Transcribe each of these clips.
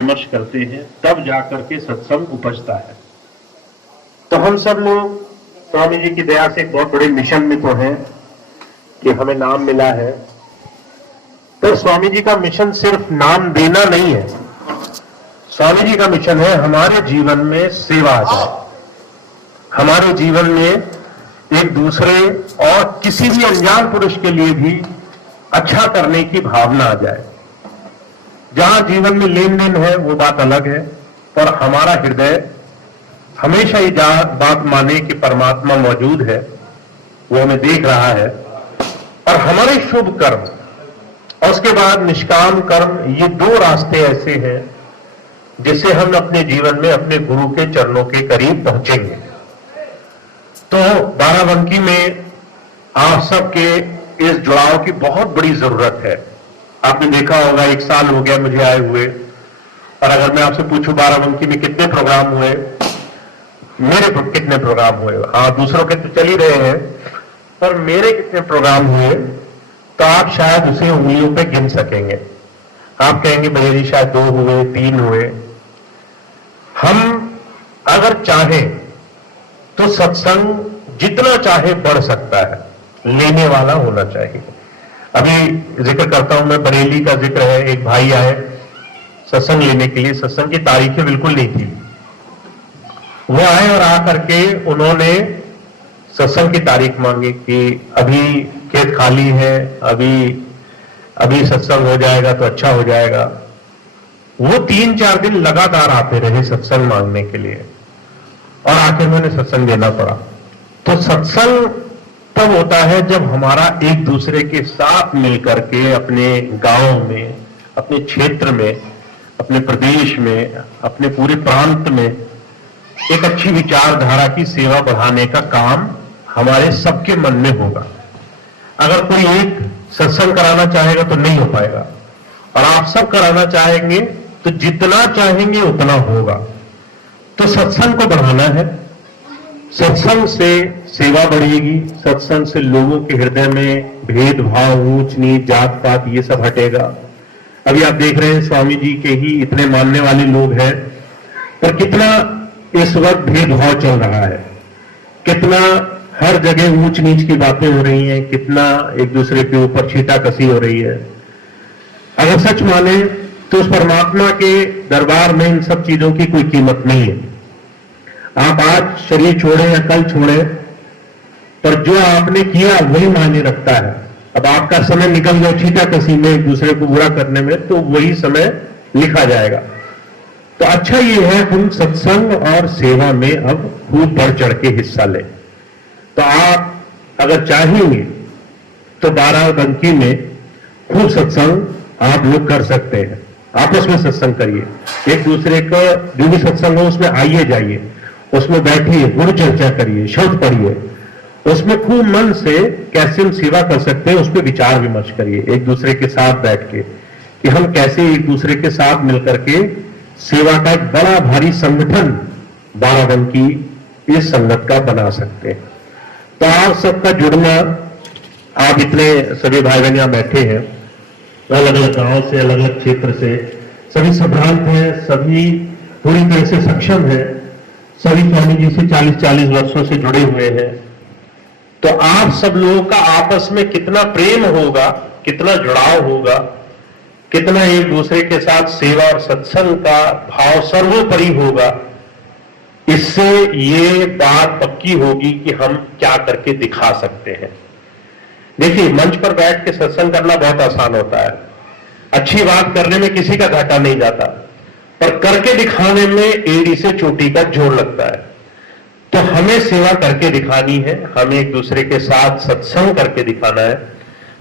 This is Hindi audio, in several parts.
विमर्श करते हैं, तब जाकर के सत्संग उपजता है। तो हम सब लोग स्वामी जी की दया से एक बहुत बड़े मिशन में तो हैं कि हमें नाम मिला है। तो स्वामी जी का मिशन सिर्फ नाम देना नहीं है, स्वामी जी का मिशन है हमारे जीवन में सेवा आ जाए, हमारे जीवन में एक दूसरे और किसी भी अनजान पुरुष के लिए भी अच्छा करने की भावना आ जाए। जहां जीवन में लेन देन है वो बात अलग है, पर हमारा हृदय हमेशा ये बात माने कि परमात्मा मौजूद है, वो हमें देख रहा है, और हमारे शुभ कर्म और उसके बाद निष्काम कर्म, ये दो रास्ते ऐसे हैं जिससे हम अपने जीवन में अपने गुरु के चरणों के करीब पहुंचेंगे। तो बाराबंकी में आप सबके इस जुड़ाव की बहुत बड़ी जरूरत है। आपने देखा होगा 1 साल हो गया मुझे आए हुए, और अगर मैं आपसे पूछूं बाराबंकी में कितने प्रोग्राम हुए, मेरे कितने प्रोग्राम हुए, हाँ दूसरों के तो चल ही रहे हैं, पर मेरे कितने प्रोग्राम हुए, तो आप शायद उसे उंगलियों पे गिन सकेंगे। आप कहेंगे भैया जी शायद 2 हुए, 3 हुए। हम अगर चाहें तो सत्संग जितना चाहे बढ़ सकता है, लेने वाला होना चाहिए। अभी जिक्र करता हूं मैं, बरेली का जिक्र है, एक भाई आए सत्संग लेने के लिए, सत्संग की तारीखें बिल्कुल नहीं थी, वो आए और आकर के उन्होंने सत्संग की तारीख मांगी कि अभी खेत खाली है, अभी सत्संग हो जाएगा तो अच्छा हो जाएगा। वो 3-4 दिन लगातार आते रहे सत्संग मांगने के लिए, और आखिर में उन्हें सत्संग देना पड़ा। तो सत्संग तब होता है जब हमारा एक दूसरे के साथ मिलकर के अपने गांव में, अपने क्षेत्र में, अपने प्रदेश में, अपने पूरे प्रांत में एक अच्छी विचारधारा की सेवा बढ़ाने का काम हमारे सबके मन में होगा। अगर कोई एक सत्संग कराना चाहेगा तो नहीं हो पाएगा, और आप सब कराना चाहेंगे तो जितना चाहेंगे उतना होगा। तो सत्संग को बढ़ाना है, सत्संग से सेवा बढ़ेगी, सत्संग से लोगों के हृदय में भेदभाव, ऊंच नीच, जात पात, ये सब हटेगा। अभी आप देख रहे हैं स्वामी जी के ही इतने मानने वाले लोग हैं, पर कितना इस वक्त भेदभाव चल रहा है, कितना हर जगह ऊंच नीच की बातें हो रही हैं, कितना एक दूसरे के ऊपर छींटाकसी हो रही है। अगर सच माने तो उस परमात्मा के दरबार में इन सब चीजों की कोई कीमत नहीं है। आप आज शरीर छोड़े या कल छोड़े, पर जो आपने किया वही मायने रखता है। अब आपका समय निकल गया छींटाकसी में, एक दूसरे को बुरा करने में, तो वही समय लिखा जाएगा। तो अच्छा ये है हम सत्संग और सेवा में अब खूब बढ़ चढ़ के हिस्सा लें। तो आप अगर चाहेंगे तो बाराबंकी में खूब सत्संग आप लोग कर सकते हैं। आपस में सत्संग करिए, एक दूसरे का जो भी सत्संग हो उसमें आइए जाइए, उसमें बैठिए, गुरु चर्चा करिए, शब्द पढ़िए, उसमें खूब मन से कैसे हम सेवा कर सकते हैं उस पर विचार विमर्श करिए, एक दूसरे के साथ बैठ के कि हम कैसे एक दूसरे के साथ मिलकर के सेवा का एक बड़ा भारी संगठन बाराबंकी इस संगत का बना सकते हैं। तो आप सबका जुड़ना, आप इतने सभी भाई बहन यहां बैठे हैं, अलग अलग गांव से, अलग अलग क्षेत्र से, सभी संभ्रांत हैं, सभी पूरी तरह से सक्षम है, सभी स्वामी जी से 40-40 वर्षों से जुड़े हुए हैं। तो आप सब लोगों का आपस में कितना प्रेम होगा, कितना जुड़ाव होगा, कितना एक दूसरे के साथ सेवा और सत्संग का भाव सर्वोपरि होगा, इससे ये बात पक्की होगी कि हम क्या करके दिखा सकते हैं। देखिए, मंच पर बैठ के सत्संग करना बहुत आसान होता है, अच्छी बात करने में किसी का घाटा नहीं जाता, पर करके दिखाने में एड़ी से चोटी का जोर लगता है। तो हमें सेवा करके दिखानी है, हमें एक दूसरे के साथ सत्संग करके दिखाना है,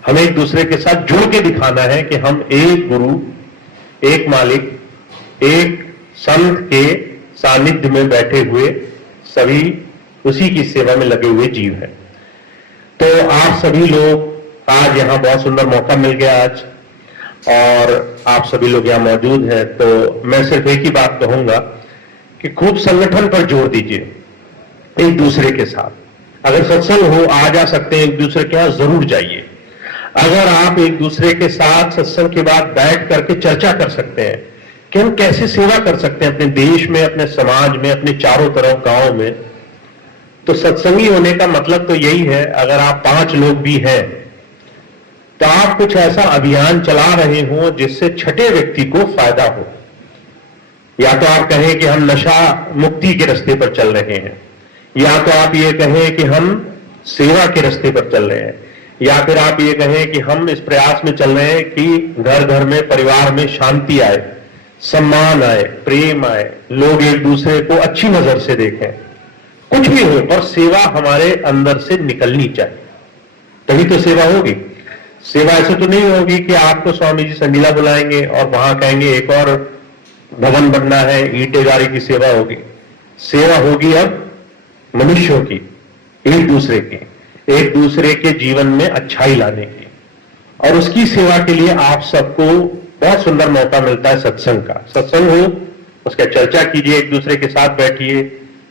हमें एक दूसरे के साथ जुड़ के दिखाना है कि हम एक गुरु, एक मालिक, एक संत के सानिध्य में बैठे हुए सभी उसी की सेवा में लगे हुए जीव हैं। तो आप सभी लोग आज यहां बहुत सुंदर मौका मिल गया आज, और आप सभी लोग यहां मौजूद हैं। तो मैं सिर्फ एक ही बात कहूंगा कि खूब संगठन पर जोर दीजिए, एक दूसरे के साथ। अगर सत्संग हो, आ जा सकते हैं, एक दूसरे के यहां जरूर जाइए। अगर आप एक दूसरे के साथ सत्संग के बाद बैठ करके चर्चा कर सकते हैं कि हम कैसे सेवा कर सकते हैं अपने देश में, अपने समाज में, अपने चारों तरफ गांव में। तो सत्संगी होने का मतलब तो यही है, अगर आप 5 लोग भी हैं तो आप कुछ ऐसा अभियान चला रहे हो जिससे छठे व्यक्ति को फायदा हो। या तो आप कहें कि हम नशा मुक्ति के रास्ते पर चल रहे हैं, या तो आप ये कहें कि हम सेवा के रास्ते पर चल रहे हैं, या फिर आप ये कहें कि हम इस प्रयास में चल रहे हैं कि घर घर में, परिवार में शांति आए, सम्मान आए, प्रेम आए, लोग एक दूसरे को अच्छी नजर से देखें। कुछ भी हो, पर सेवा हमारे अंदर से निकलनी चाहिए, तभी तो सेवा होगी। सेवा ऐसे तो नहीं होगी कि आपको स्वामी जी संडीला बुलाएंगे और वहां कहेंगे एक और भवन बनना है, ईंटें गाड़ी की सेवा होगी। सेवा होगी अब मनुष्यों की, एक दूसरे के जीवन में अच्छाई लाने की। और उसकी सेवा के लिए आप सबको बहुत सुंदर मौका मिलता है सत्संग का। सत्संग हो, उसका चर्चा कीजिए, एक दूसरे के साथ बैठिए,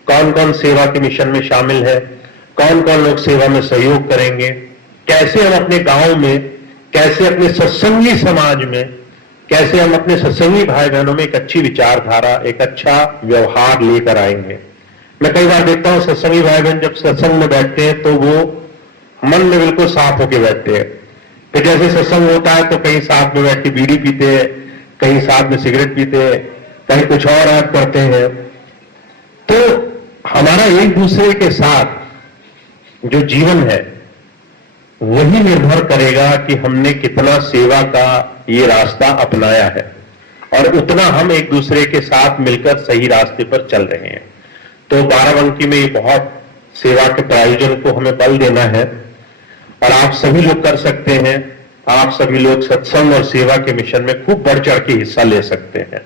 कौन कौन सेवा के मिशन में शामिल है, कौन कौन लोग सेवा में सहयोग करेंगे, कैसे हम अपने गांव में, कैसे अपने सत्संगी समाज में, कैसे हम अपने सत्संगी भाई बहनों में एक अच्छी विचारधारा, एक अच्छा व्यवहार लेकर आएंगे। मैं कई बार देखता हूं सत्संगी भाई बहन जब सत्संग में बैठते हैं तो वो मन में बिल्कुल साफ होकर बैठते हैं। फिर जैसे सत्संग होता है तो कहीं साथ में बैठ के बीड़ी पीते हैं, कहीं साथ में सिगरेट पीते हैं, कहीं कुछ और ऐड करते हैं। तो हमारा एक दूसरे के साथ जो जीवन है वही निर्भर करेगा कि हमने कितना सेवा का ये रास्ता अपनाया है, और उतना हम एक दूसरे के साथ मिलकर सही रास्ते पर चल रहे हैं। तो बाराबंकी में ये बहुत सेवा के प्रायोजन को हमें बल देना है, और आप सभी लोग कर सकते हैं। आप सभी लोग सत्संग और सेवा के मिशन में खूब बढ़ चढ़ के हिस्सा ले सकते हैं।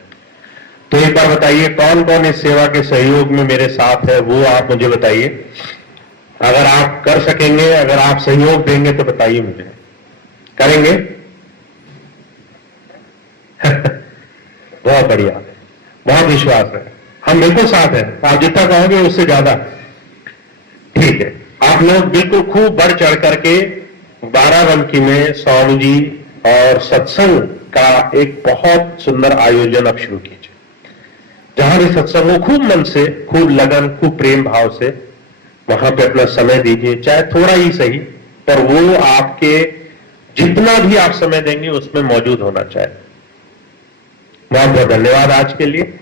तो एक बार बताइए कौन कौन इस सेवा के सहयोग में मेरे साथ है, वो आप मुझे बताइए। अगर आप कर सकेंगे, अगर आप सहयोग देंगे तो बताइए मुझे। करेंगे? बहुत बढ़िया, बहुत विश्वास है, हम बिल्कुल साथ हैं। आप जितना कहोगे उससे ज्यादा। ठीक है, आप लोग बिल्कुल खूब बढ़ चढ़ करके बाराबंकी में स्वामी जी और सत्संग का एक बहुत सुंदर आयोजन अब शुरू कीजिए। जहां भी सत्संग हो, खूब मन से, खूब लगन, खूब प्रेम भाव से वहां पे अपना समय दीजिए, चाहे थोड़ा ही सही, पर वो आपके जितना भी आप समय देंगे उसमें मौजूद होना चाहिए। बहुत बहुत धन्यवाद आज के लिए।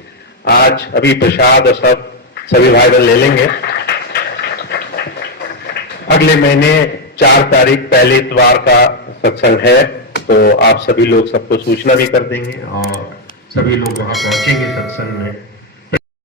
आज अभी प्रसाद और सभी भाई बहन ले लेंगे। अगले महीने 4 तारीख पहले इतवार का सत्संग है, तो आप सभी लोग सबको सूचना भी कर देंगे और सभी लोग वहां पहुंचेंगे सत्संग में।